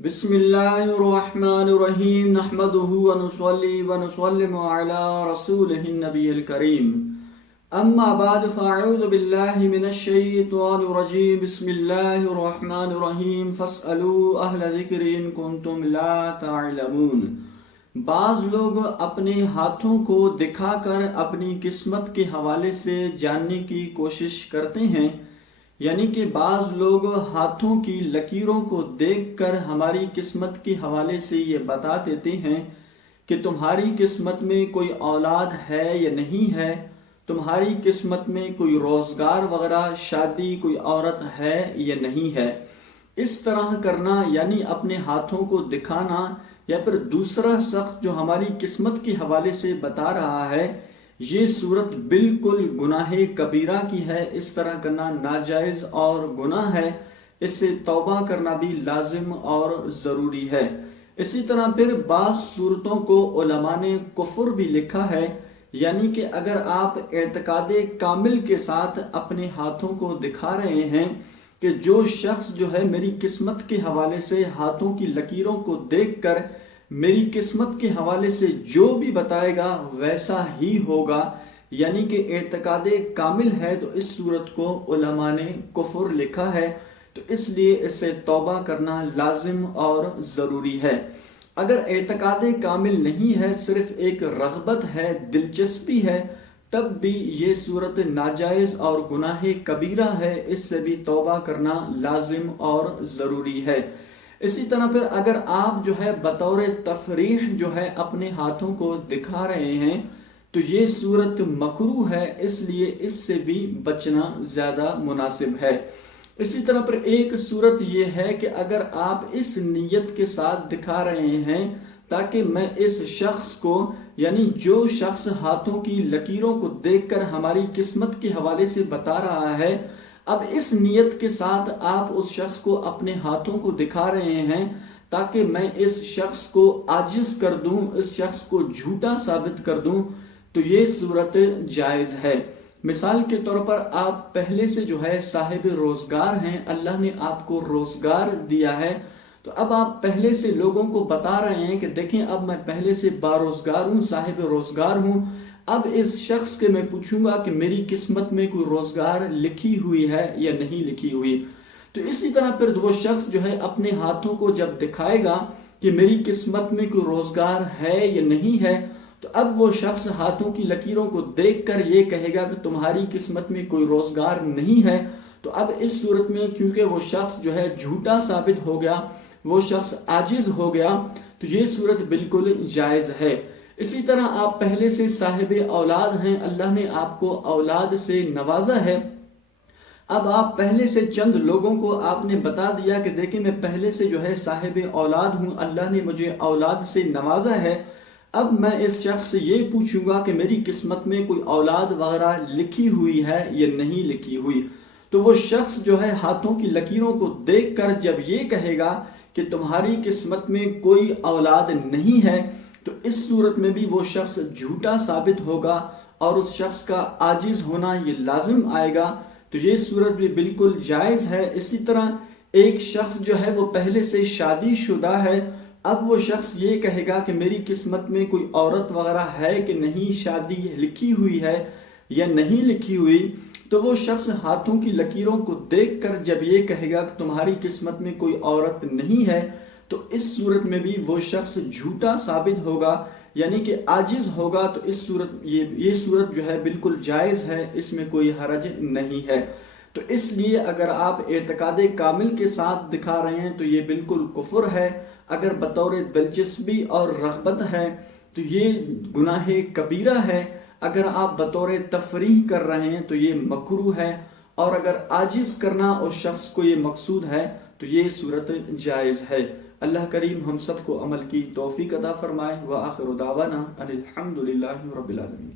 बिस्मिल्लाहिर्रहमानिर्रहीम नहमदुहु व नुसल्ली व नुसल्लिमु अला रसूलिहिन नबिय्यिल करीम अम्मा बाद फ़अऊज़ु बिल्लाहि मिनश शैतानिर रजीम बिस्मिल्लाहिर्रहमानिर्रहीम फस्अलू अहल ज़िक्रि इन कुंतुम ला तअलमून। बाज़ लोग अपने हाथों को दिखाकर अपनी किस्मत के हवाले से जानने की कोशिश करते हैं, यानी कि बाज़ लोग हाथों की लकीरों को देखकर हमारी किस्मत के हवाले से ये बता देते हैं कि तुम्हारी किस्मत में कोई औलाद है या नहीं है, तुम्हारी किस्मत में कोई रोज़गार वगैरह शादी कोई औरत है या नहीं है। इस तरह करना यानी अपने हाथों को दिखाना या फिर दूसरा शख्स जो हमारी किस्मत के हवाले से बता रहा है, ये सूरत बिल्कुल गुनाह कबीरा की है। इस तरह करना नाजायज़ और गुनाह है, इससे तौबा करना भी लाजिम और ज़रूरी है। इसी तरह फिर बाज़ सूरतों को उलमा ने कुफ्र भी लिखा है, यानी कि अगर आप एतकादे कामिल के साथ अपने हाथों को दिखा रहे हैं कि जो शख्स जो है मेरी किस्मत के हवाले से हाथों की लकीरों को देखकर मेरी किस्मत के हवाले से जो भी बताएगा वैसा ही होगा, यानी कि एतकादे कामिल है, तो इस सूरत को उलमा ने कुफ्र लिखा है। तो इसलिए इससे तौबा करना लाजिम और ज़रूरी है। अगर एतकादे कामिल नहीं है, सिर्फ एक रग़बत है, दिलचस्पी है, तब भी ये सूरत नाजायज़ और गुनाह कबीरा है, इससे भी तौबा करना लाजिम और ज़रूरी है। इसी तरह फिर अगर आप जो है बतौर तफरीह जो है अपने हाथों को दिखा रहे हैं, तो ये सूरत मकरूह है, इसलिए इससे भी बचना ज़्यादा मुनासिब है। इसी तरह पर एक सूरत ये है कि अगर आप इस नीयत के साथ दिखा रहे हैं ताकि मैं इस शख्स को, यानी जो शख्स हाथों की लकीरों को देखकर हमारी किस्मत के हवाले से बता रहा है, अब इस नीयत के साथ आप उस शख्स को अपने हाथों को दिखा रहे हैं ताकि मैं इस शख्स को आजिज कर दूं, इस शख्स को झूठा साबित कर दूं, तो ये सूरत जायज़ है। मिसाल के तौर पर आप पहले से जो है साहिब रोजगार हैं, अल्लाह ने आपको रोजगार दिया है, तो अब आप पहले से लोगों को बता रहे हैं कि देखें अब मैं पहले से बारोजगार हूँ, साहिब रोजगार हूँ। अब इस शख्स के मैं पूछूंगा कि मेरी किस्मत में कोई रोजगार लिखी हुई है या नहीं लिखी हुई। तो इसी तरह फिर वो शख्स जो है अपने हाथों को जब दिखाएगा कि मेरी किस्मत में कोई रोजगार है या नहीं है, तो अब वो शख्स हाथों की लकीरों को देखकर ये कहेगा कि तुम्हारी किस्मत में कोई रोजगार नहीं है। तो अब इस सूरत में क्योंकि वो शख्स जो है झूठा साबित हो गया, वो शख्स आजिज हो गया, तो ये सूरत बिल्कुल जायज़ है। इसी तरह आप पहले से साहिब औलाद हैं, अल्लाह ने आपको औलाद से नवाजा है। अब आप पहले से चंद लोगों को आपने बता दिया कि देखिए मैं पहले से जो है साहिब औलाद हूँ, अल्लाह ने मुझे औलाद से नवाजा है। अब मैं इस शख्स से ये पूछूंगा कि मेरी किस्मत में कोई औलाद वगैरह लिखी हुई है या नहीं लिखी हुई। तो वो शख्स जो है हाथों की लकीरों को देखकर जब ये कहेगा कि तुम्हारी किस्मत में कोई औलाद नहीं है, तो इस सूरत में भी वो शख्स झूठा साबित होगा और उस शख्स का आजिज होना ये लाजिम आएगा। तो ये सूरत भी बिल्कुल जायज़ है। इसी तरह एक शख्स जो है वो पहले से शादीशुदा है, अब वो शख्स ये कहेगा कि मेरी किस्मत में कोई औरत वगैरह है कि नहीं, शादी लिखी हुई है या नहीं लिखी हुई, तो वो शख्स हाथों की लकीरों को देखकर जब ये कहेगा कि तुम्हारी किस्मत में कोई औरत नहीं है, तो इस सूरत में भी वो शख्स झूठा साबित होगा, यानी कि आजिज होगा। तो इस सूरत ये सूरत जो है बिल्कुल जायज़ है, इसमें कोई हरज नहीं है। तो इसलिए अगर आप एतकादे कामिल के साथ दिखा रहे हैं तो ये बिल्कुल कुफ्र है। अगर बतौर दिलचस्पी और रग़बत है तो ये गुनाह कबीरा है। अगर आप बतौर तफरीह कर रहे हैं तो ये मकरूह है, और अगर आजिज करना उस शख्स को ये मकसूद है तो ये सूरत जायज़ है। अल्लाह करीम हम सबको अमल की तौफीक अता फरमाए। व आखिरु दावाना अनिल हम्दुलिल्लाहि रब्बिल आलमीन।